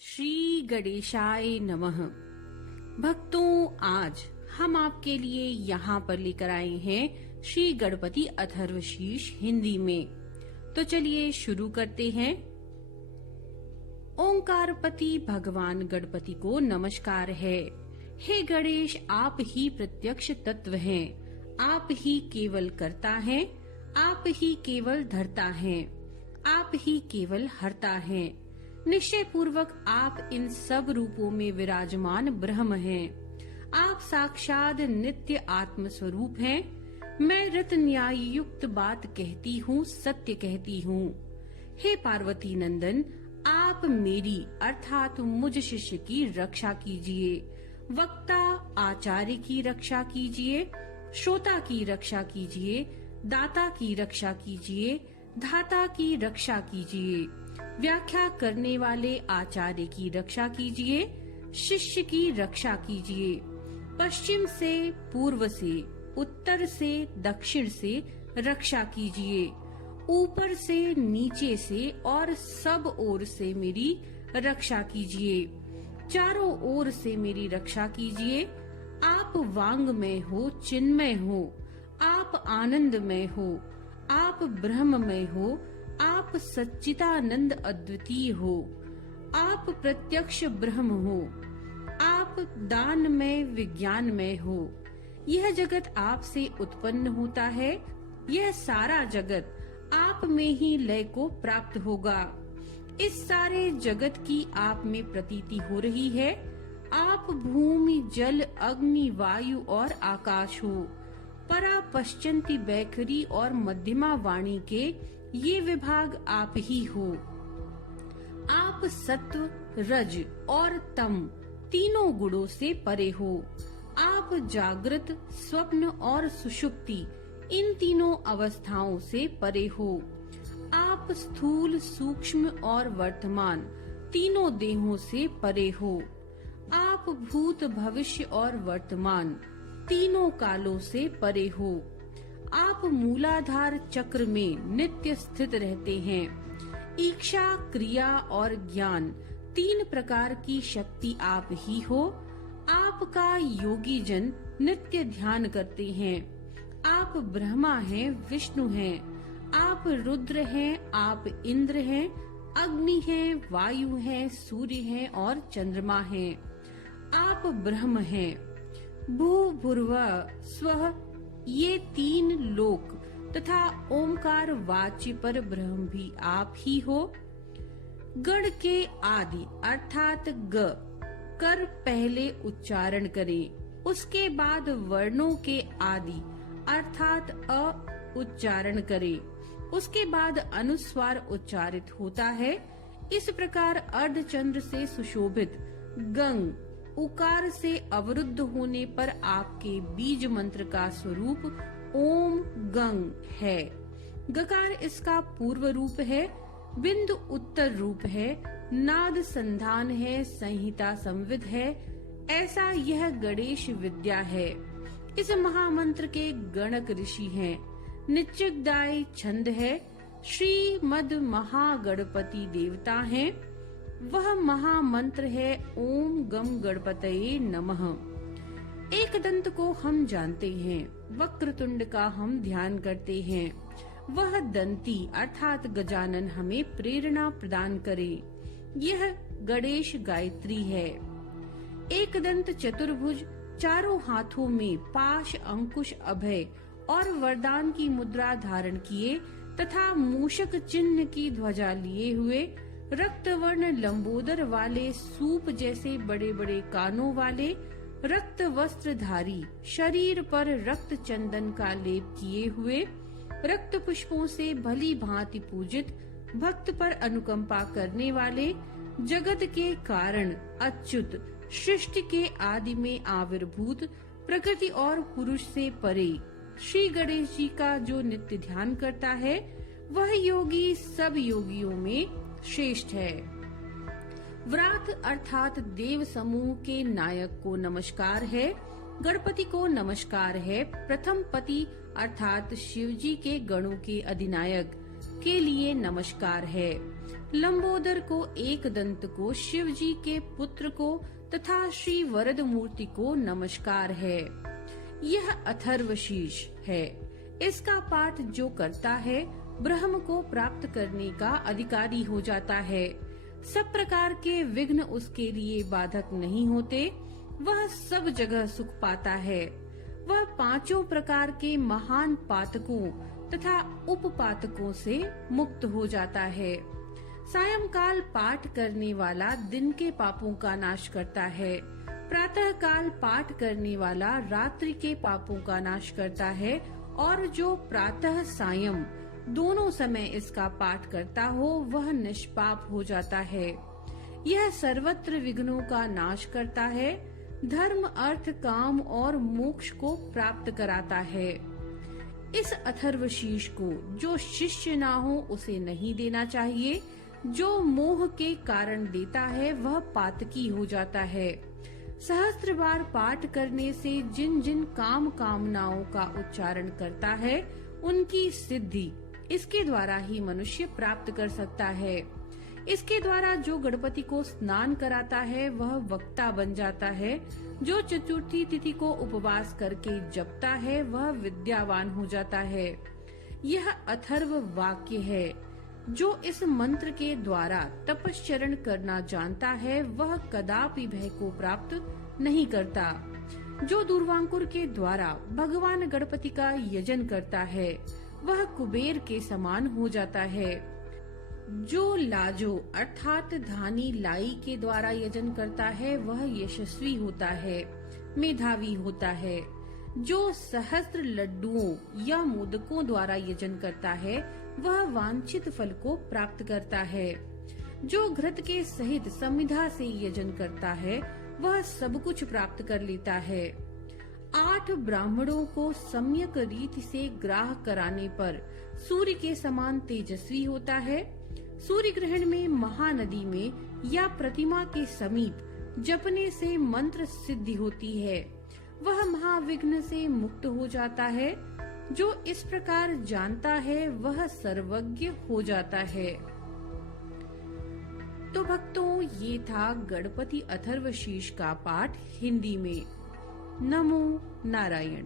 श्री गणेशाय नमः। भक्तों, आज हम आपके लिए यहाँ पर लेकर आए हैं श्री गणपति अथर्वशीर्ष हिंदी में। तो चलिए शुरू करते हैं। ओंकारपति भगवान गणपति को नमस्कार है। हे गणेश, आप ही प्रत्यक्ष तत्व हैं। आप ही केवल करता है, आप ही केवल धरता है, आप ही केवल हरता है। निश्चय पूर्वक आप इन सब रूपों में विराजमान ब्रह्म हैं। आप साक्षात नित्य आत्म स्वरूप हैं। मैं ऋत न्याय युक्त बात कहती हूँ, सत्य कहती हूँ। हे पार्वती नंदन, आप मेरी अर्थात मुझ शिष्य की रक्षा कीजिए। वक्ता आचार्य की रक्षा कीजिए, श्रोता की रक्षा कीजिए, दाता की रक्षा कीजिए, धाता की रक्षा कीजिए, व्याख्या करने वाले आचार्य की रक्षा कीजिए, शिष्य की रक्षा कीजिए। पश्चिम से, पूर्व से, उत्तर से, दक्षिण से रक्षा कीजिए। ऊपर से, नीचे से और सब ओर से मेरी रक्षा कीजिए। चारों ओर से मेरी रक्षा कीजिए। आप वांगमय हो, चिन्मय हो, आप आनंदमय हो, आप ब्रह्ममय हो, आप सच्चिदानंद अद्वितीय हो, आप प्रत्यक्ष ब्रह्म हो, आप दानमय विज्ञानमय हो। यह जगत आपसे उत्पन्न होता है। यह सारा जगत आप में ही लय को प्राप्त होगा। इस सारे जगत की आप में प्रतीति हो रही है। आप भूमि, जल, अग्नि, वायु और आकाश हो। परा, पश्चंती, बैखरी और मध्यमा वाणी के ये विभाग आप ही हो। आप सत्व, रज और तम तीनों गुणों से परे हो। आप जागृत, स्वप्न और सुषुप्ति इन तीनों अवस्थाओं से परे हो। आप स्थूल, सूक्ष्म और वर्तमान तीनों देहों से परे हो। आप भूत, भविष्य और वर्तमान तीनों कालों से परे हो। आप मूलाधार चक्र में नित्य स्थित रहते हैं। इच्छा, क्रिया और ज्ञान तीन प्रकार की शक्ति आप ही हो। आपका योगी जन नित्य ध्यान करते हैं। आप ब्रह्मा हैं, विष्णु हैं, आप रुद्र हैं, आप इंद्र हैं, अग्नि हैं, वायु हैं, सूर्य हैं और चंद्रमा हैं। आप ब्रह्म हैं। भू, भुर्वः, स्वः ये तीन लोक तथा ओंकार वाच्य पर ब्रह्म भी आप ही हो। गण के आदि अर्थात ग कर पहले उच्चारण करें, उसके बाद वर्णों के आदि अर्थात अ उच्चारण करें, उसके बाद अनुस्वार उच्चारित होता है। इस प्रकार अर्धचंद्र से सुशोभित गंग उकार से अवरुद्ध होने पर आपके बीज मंत्र का स्वरूप ओम गंग है। गकार इसका पूर्व रूप है, बिंदु उत्तर रूप है, नाद संधान है, संहिता संविद है। ऐसा यह गणेश विद्या है। इस महामंत्र के गणक ऋषि हैं। निश्चिकदायी छंद है। श्रीमद महागणपति देवता हैं। वह महामंत्र है ओम गम गणपतये नमः। एक दंत को हम जानते हैं, वक्रतुंड का हम ध्यान करते हैं। वह दंती अर्थात गजानन हमें प्रेरणा प्रदान करे। यह गणेश गायत्री है। एक दंत चतुर्भुज, चारों हाथों में पाश, अंकुश, अभय और वरदान की मुद्रा धारण किए तथा मूषक चिन्ह की ध्वजा लिए हुए, रक्तवर्ण लंबोदर वाले, सूप जैसे बड़े बड़े कानों वाले, रक्त वस्त्रधारी, शरीर पर रक्त चंदन का लेप किए हुए, रक्त पुष्पों से भली भांति पूजित, भक्त पर अनुकंपा करने वाले, जगत के कारण, अच्युत, सृष्टि के आदि में आविर्भूत, प्रकृति और पुरुष से परे श्री गणेश जी का जो नित्य ध्यान करता है, वह योगी सब योगियों में श्रेष्ठ है। व्रात अर्थात देव समूह के नायक को नमस्कार है। गणपति को नमस्कार है। प्रथम पति अर्थात शिव जी के गणों के अधिनायक के लिए नमस्कार है। लंबोदर को, एक दंत को, शिव जी के पुत्र को तथा श्री वरद मूर्ति को नमस्कार है। यह अथर्वशीष है। इसका पाठ जो करता है ब्रह्म को प्राप्त करने का अधिकारी हो जाता है। सब प्रकार के विघ्न उसके लिए बाधक नहीं होते। वह सब जगह सुख पाता है। वह पांचों प्रकार के महान पातकों तथा उपपातकों से मुक्त हो जाता है। सायंकाल पाठ करने वाला दिन के पापों का नाश करता है। प्रातः काल पाठ करने वाला रात्रि के पापों का नाश करता है। और जो प्रातः सायं दोनों समय इसका पाठ करता हो वह निष्पाप हो जाता है। यह सर्वत्र विघ्नों का नाश करता है। धर्म, अर्थ, काम और मोक्ष को प्राप्त कराता है। इस अथर्वशीष को जो शिष्य ना हो उसे नहीं देना चाहिए। जो मोह के कारण देता है वह पातकी हो जाता है। सहस्त्र बार पाठ करने से जिन जिन काम कामनाओं का उच्चारण करता है उनकी सिद्धि इसके द्वारा ही मनुष्य प्राप्त कर सकता है। इसके द्वारा जो गणपति को स्नान कराता है वह वक्ता बन जाता है। जो चतुर्थी तिथि को उपवास करके जपता है वह विद्यावान हो जाता है। यह अथर्व वाक्य है। जो इस मंत्र के द्वारा तपश्चरण करना जानता है वह कदापि भय को प्राप्त नहीं करता। जो दुर्वांकुर के द्वारा भगवान गणपति का यजन करता है वह कुबेर के समान हो जाता है। जो लाजो अर्थात धानी लाई के द्वारा यजन करता है वह यशस्वी होता है, मेधावी होता है। जो सहस्त्र लड्डुओं या मोदकों द्वारा यजन करता है वह वांछित फल को प्राप्त करता है। जो घृत के सहित समिधा से यजन करता है वह सब कुछ प्राप्त कर लेता है। 8 ब्राह्मणों को सम्यक रीति से ग्राह कराने पर सूर्य के समान तेजस्वी होता है। सूर्य ग्रहण में, महानदी में या प्रतिमा के समीप जपने से मंत्र सिद्धि होती है। वह महाविघ्न से मुक्त हो जाता है। जो इस प्रकार जानता है वह सर्वज्ञ हो जाता है। तो भक्तों, ये था गणपति अथर्वशीष का पाठ हिंदी में। नमो नारायण।